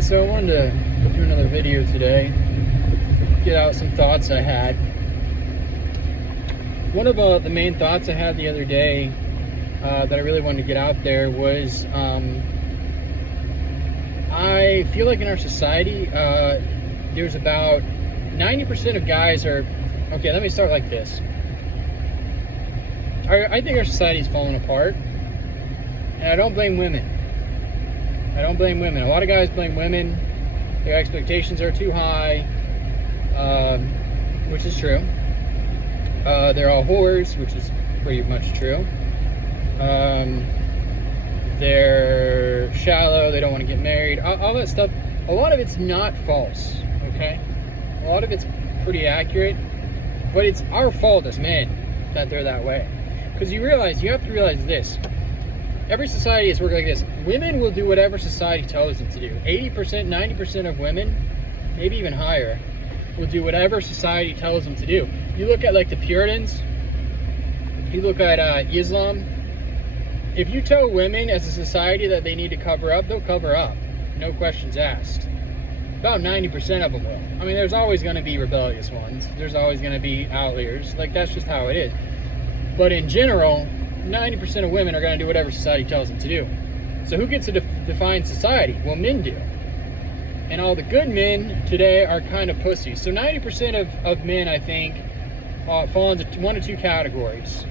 So I wanted to go through another video today, get out some thoughts I had. One of the main thoughts I had the other day that I really wanted to get out there was I feel like in our society, there's about 90% of guys are, okay, let me start like this. I think our society is falling apart, and I don't blame women. I don't blame women. A lot of guys blame women. Their expectations are too high, which is true. They're all whores, which is pretty much true. They're shallow. They don't want to get married. All that stuff. A lot of it's not false, okay? A lot of it's pretty accurate, but it's our fault as men that they're that way. Because you have to realize this. Every society is working like this. Women will do whatever society tells them to do. 80%, 90% of women, maybe even higher, will do whatever society tells them to do. You look at like the Puritans, you look at Islam. If you tell women as a society that they need to cover up, they'll cover up. No questions asked. About 90% of them will. I mean, there's always going to be rebellious ones. There's always going to be outliers. Like, that's just how it is. But in general, 90% of women are going to do whatever society tells them to do. So who gets to define society? Well, men do. And all the good men today are kind of pussies. So 90% of men, I think, fall into one of two categories.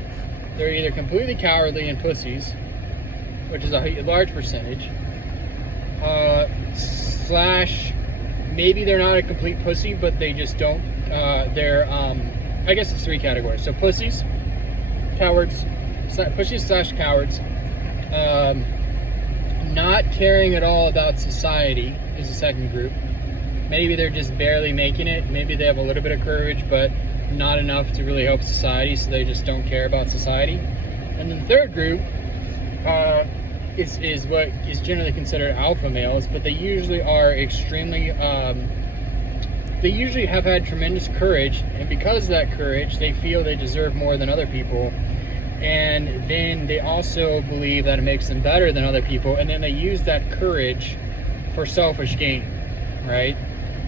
They're either completely cowardly and pussies, which is a large percentage, slash maybe they're not a complete pussy, but they just don't, I guess it's three categories. So pussies, cowards, pussies slash cowards, not caring at all about society is the second group. Maybe they're just barely making it. Maybe they have a little bit of courage, but not enough to really help society, so they just don't care about society. And then the third group is what is generally considered alpha males, but they usually are extremely, they usually have had tremendous courage, and because of that courage, they feel they deserve more than other people. And then they also believe that it makes them better than other people, and then they use that courage for selfish gain, right?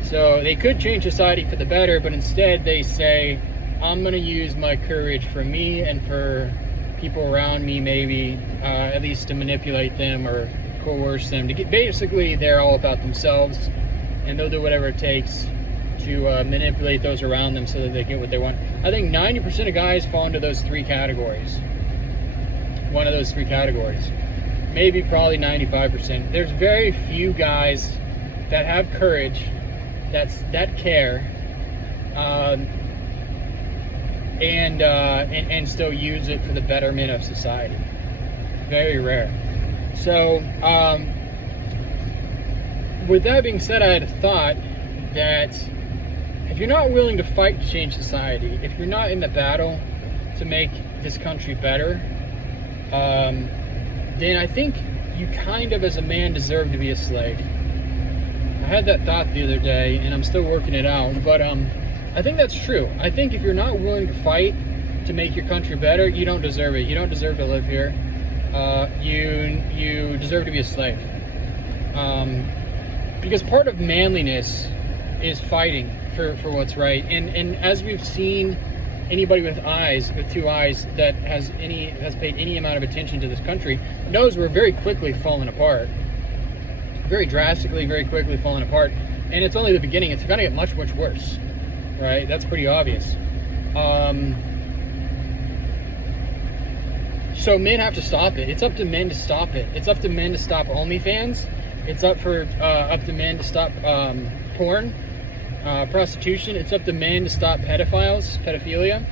So they could change society for the better, but instead they say, I'm going to use my courage for me and for people around me, maybe, at least to manipulate them or coerce them. To get, basically, they're all about themselves, and they'll do whatever it takes to manipulate those around them so that they get what they want. I think 90% of guys fall into those three categories. One of those three categories. Maybe probably 95%. There's very few guys that have courage, that care, and still use it for the betterment of society. Very rare. So, with that being said, I had a thought that if you're not willing to fight to change society, if you're not in the battle to make this country better, then I think you kind of, as a man, deserve to be a slave. I had that thought the other day, and I'm still working it out, but I think that's true. I think if you're not willing to fight to make your country better, you don't deserve it. You don't deserve to live here. You deserve to be a slave. Because part of manliness is fighting for what's right. And as we've seen, anybody with two eyes that has paid any amount of attention to this country knows we're very quickly falling apart. Very drastically, very quickly falling apart. And it's only the beginning. It's gonna get much, much worse. Right? That's pretty obvious. So men have to stop it. It's up to men to stop it. It's up to men to stop OnlyFans. It's up to men to stop porn, prostitution. It's up to men to stop pedophilia.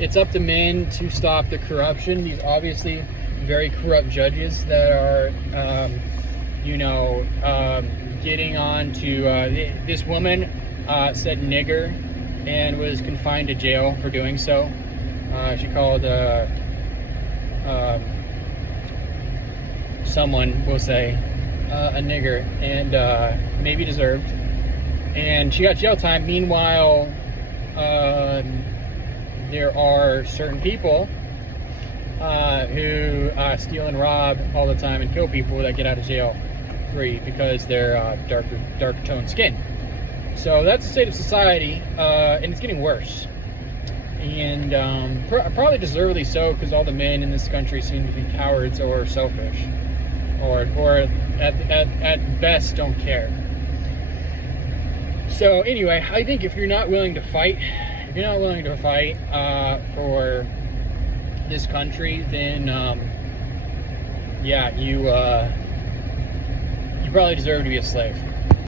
It's up to men to stop the corruption. These obviously very corrupt judges that are, getting on to this woman said nigger and was confined to jail for doing so. She called someone, we'll say, a nigger, and maybe deserved. And she got jail time. Meanwhile, there are certain people who steal and rob all the time and kill people that get out of jail free because they're darker toned skin. So that's the state of society, and it's getting worse. And probably deservedly so, because all the men in this country seem to be cowards or selfish, or at best don't care. So anyway, I think if you're not willing to fight, for this country, then yeah, you probably deserve to be a slave.